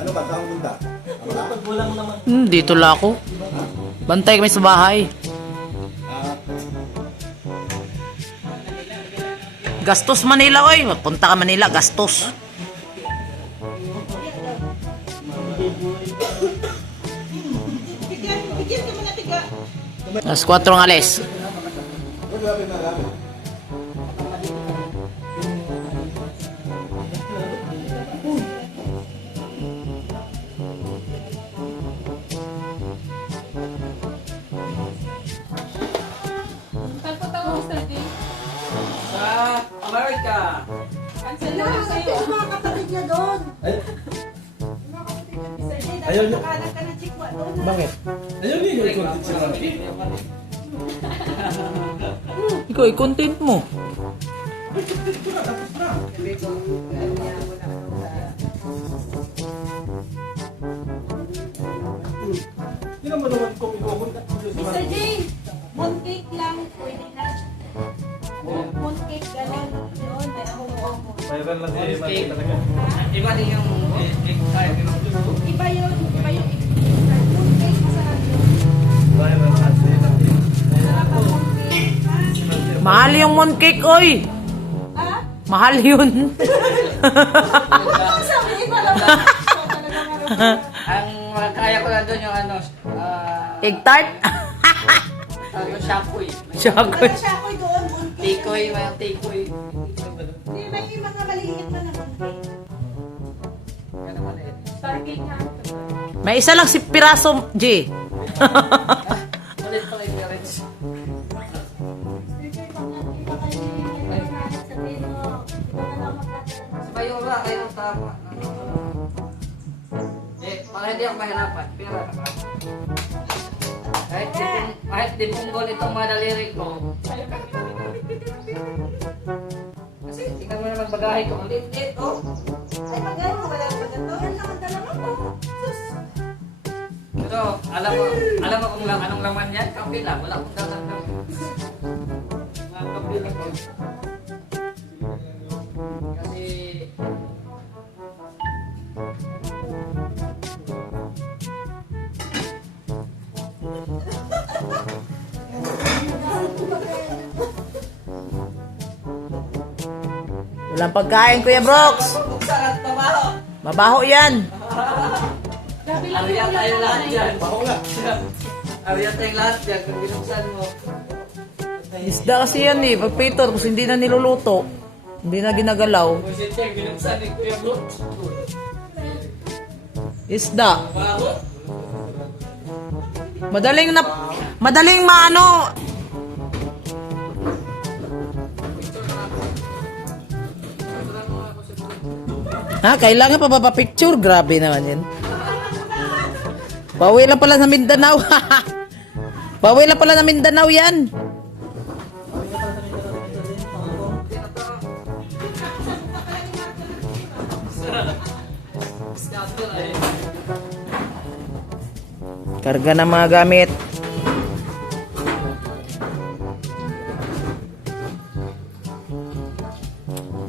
Ano ba? Saan punta? Hmm, dito lang ako. Bantay kami sa bahay. Ah, Gastos Manila, oy. Punta ka Manila, gastos. Alas 4 ng alis. Amerika. Cancel na lang sa'yo. mga kapatid niya doon. Ay, Ayaw niyo. nakalag ka ng chikwa doon. Bakit? ayun din yung content sila. Ikaw, i-content mo. Hindi naman naman kung ikukunta. Mr. J, mooncake lang eh, talaga. Iba din yung egg type. Iba yun, iba yung yun. Lang si Masarap ang mooncake. ha? Mahal yung mooncake, oy. Ha? Mahal yun. Ano lang? Ang kaya ko na doon yung ano, ah, Egg tart. yung shakoy. Siya ako doon, mooncake. Tikoy, may tikoy. May mga maliliit. Yan naman. Star cake ha? May isa lang si Piraso, G. Ulit pala yung parents. Sa Bayora, kayo tama. Eh, para hindi ako mahirapan, pira na ba? Kahit kahit di punggol itong mga daliri ko. Kasi tingnan mo naman bagahe ko. Ang liit oh. Ay, magay mo, wala mo na to. Yan lang ang dalawa ko. Sus. Pero alam mo, alam mo kung lang, anong laman yan? Kape lang, wala akong tatanggap. Walang pagkain, Kuya pabaho. Mabaho yan. Ariya tayo lahat dyan. Ariya tayong lahat dyan kung binuksan mo. Isda kasi yan eh. Pag Peter, kung hindi na niluluto, hindi na ginagalaw. Kung si Cheng binuksan ni Kuya Brooks. Isda. Madaling na... Madaling maano... Ha? Kailangan pa ba pa-picture? Grabe naman yun. Bawi lang pala sa Mindanao. Bawi lang pala na Mindanao yan. Karga ng mga gamit.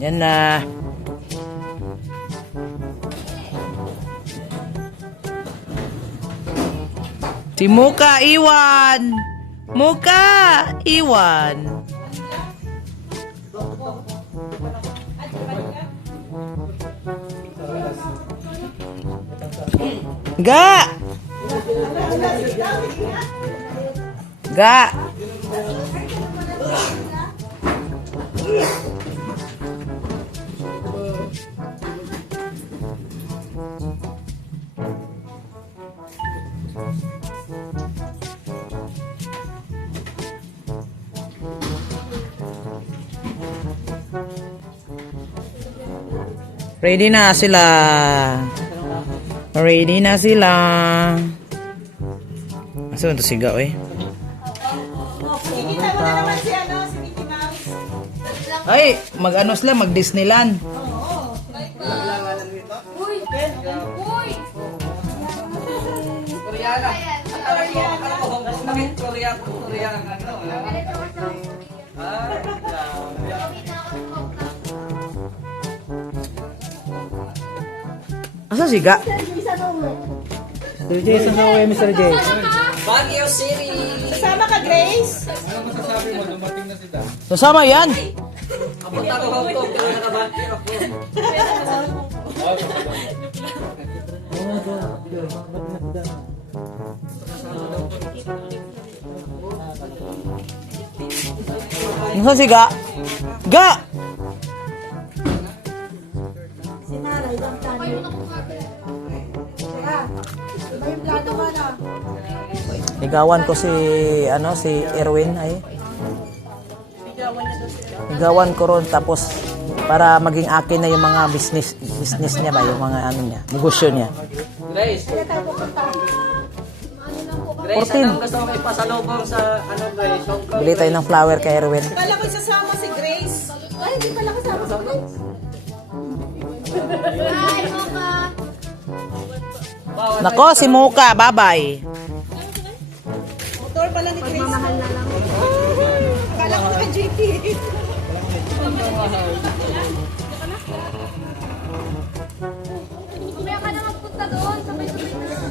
Yan na. Si Muka Iwan. Muka Iwan. Ga! Ga! Ready na sila. Ready na sila. Asa to sigaw eh? Kikita mo na naman si ano, si Mickey Mouse. Ay, mag-ano sila, mag-Disneyland. Oo. Uy! Uy! Koreana. At alam mo, alam mo, mas bakit Korea, Korea ang ano, ah? Ah, yeah. Asa siga? Na. Sir J, saan ka uwi, Mr. J? Baguio City! Kasama ka, Grace? Kasama yan. Abot ako Hong Kong, pero nakabati ako. Saan siga? Ga! Si Ligawan ko si, ano, si Erwin ay. Ligawan ko ron tapos para maging akin na yung mga business business niya ba, yung mga ano niya, negosyo niya. Grace, Kaya tayo pupunta. Grace, 14. anong gusto mo ipasalubong sa, ano Grace? Bili tayo ng flower kay Erwin. Kala ko sasama si Grace. Ay, hindi pala kasama si Grace. Nako, si Mocha, bye-bye. Kumaya ka na magpunta doon, sabay-sabay na.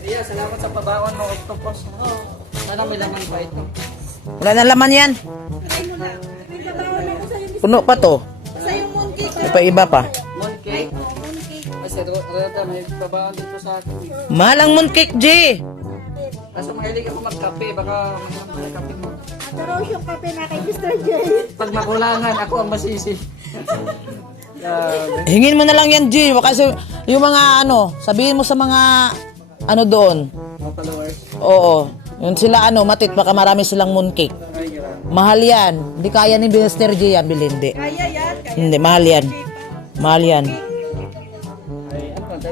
Iya, salamat sa pabawan mo, octopus. Sana may laman pa ito. Wala na laman yan. May. Puno pa to. Sa'yo mooncake. Ipa-iba pa. Mooncake. Mooncake. Kasi Reda, may pabawan dito sa akin. Mahal ang mooncake, J. Kaso mahilig ako magkape, baka may kape mo. Ataros yung kape na kay Mr. J. Pag makulangan, ako ang masisi. Hingin mo na lang yan, J. Kasi yung mga ano, sabihin mo sa mga ano doon. Mga followers. Oo. Yun sila ano, matit, baka marami silang mooncake. Mahal yan. Hindi kaya ni Mr. J yan, bilhin. Hindi. Kaya yan. Kaya Hindi, mahal yan. Mahal yan.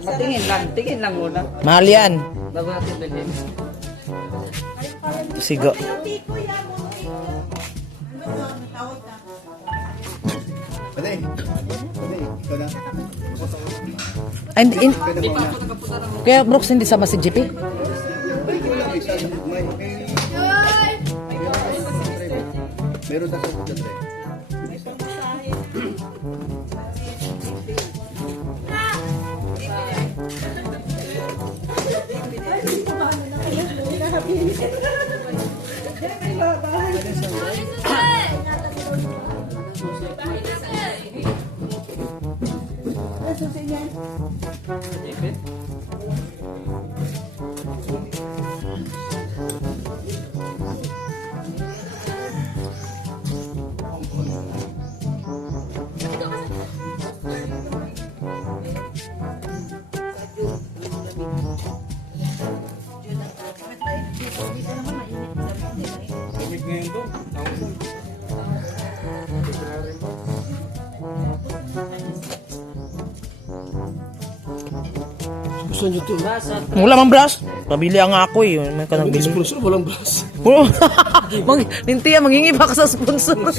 Matingin lang, tingin lang muna. Mahal yan. Bago natin bilhin. Sigo. Ano. And, in, kaya Brooks, hindi sama si JP? May, may, meron na sa pagkatry. Lamig Gusto nyo? Nasa Wala mang blas. Pabili ang ako eh. May ka nang bili. Sponsor, walang bras. Oh, Mag, Nintiya, manghingi pa ka sa sponsor. Mag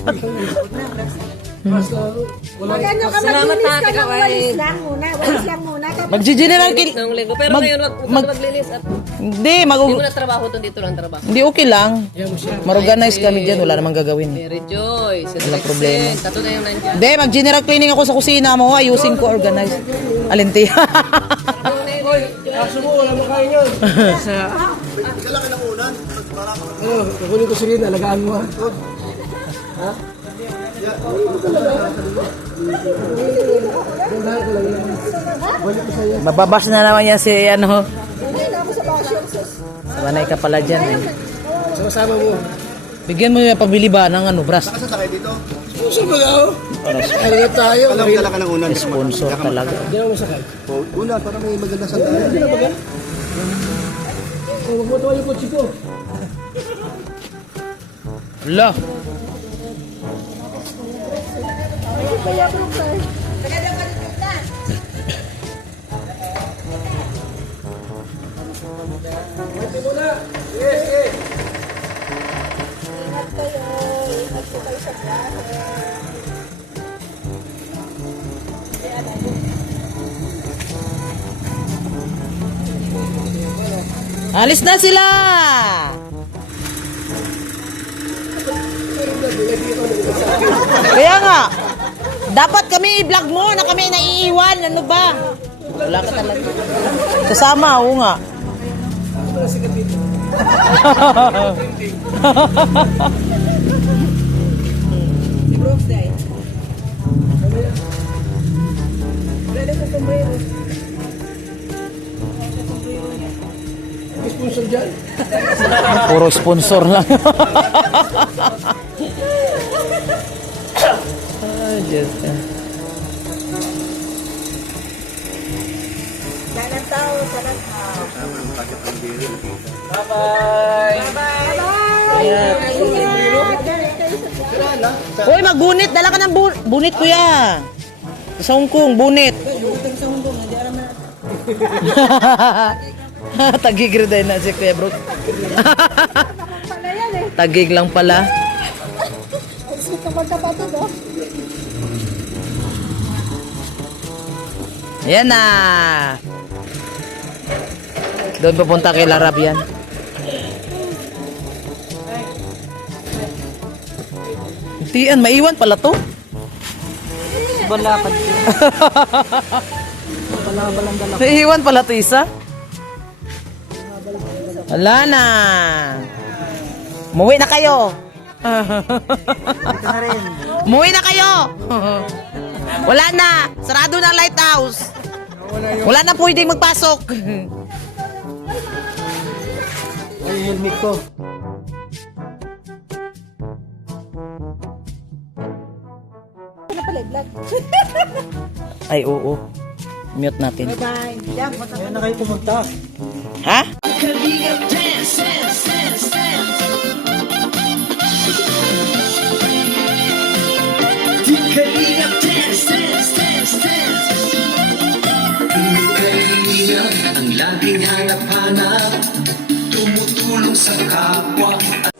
ano ka, maglinis ka lang. Walis lang muna. Walis lang muna. Tapos Mag-general kill. Nung linggo. Pero Mag- ngayon, wag mag- mag, maglinis at Hindi, mag hindi mo na trabaho doon dito lang trabaho. Hindi okay lang. Mag-organize kami dyan. Wala namang gagawin. Mary Joy, sa Walang problema. Tato na yung nandyan. Hindi, mag-general cleaning ako sa kusina mo. Ayusin ko, organize. Alinti. Kaso mo, wala mo kain yun. Oo, kukunin ko sige, alagaan mo ha. Mababas na naman yan si ano. Sa. Sanay ka pala dyan eh. Sama-sama mo. Bigyan mo yung pabili ba ng ano, bras. Sasakay dito? Ba daw? Ano na tayo? Alam ka lang ka ng unan. Sponsor talaga. Hindi ako masakay. Una, para may maganda sa tayo. Hindi na ba gan? Oh, wag mo tawa yung kotse ko. Ala. Kaya Brooks ay. Maganda ka rin yung plan. Ingat kayo. Ingat kayo. Alis na sila! Kaya nga, dapat kami i-vlog mo na kami naiiwan. Ano ba? Wala ka talaga. Kasama, oo nga. sponsor dyan. Puro sponsor lang. Ay, Diyos ko. Hoy, magbunit. Dala ka ng bu- bunit, kuya. Sa Hong Kong, bunit. Tagigir din na si Kuya Bro. Tagig lang pala. Yan na. Doon pupunta kay Larab yan. Tian, maiwan pala to. Balakad. Naiiwan pala to isa. Wala na. Muwi na kayo. Muwi na kayo. Wala na. Sarado na ang lighthouse. Wala na pwedeng magpasok. Ay, helmet ko. Ay, oo. Mute natin. Ayan na kayo pumunta. Ha? Ang laging hanap-hanap Tumutulong sa kapwa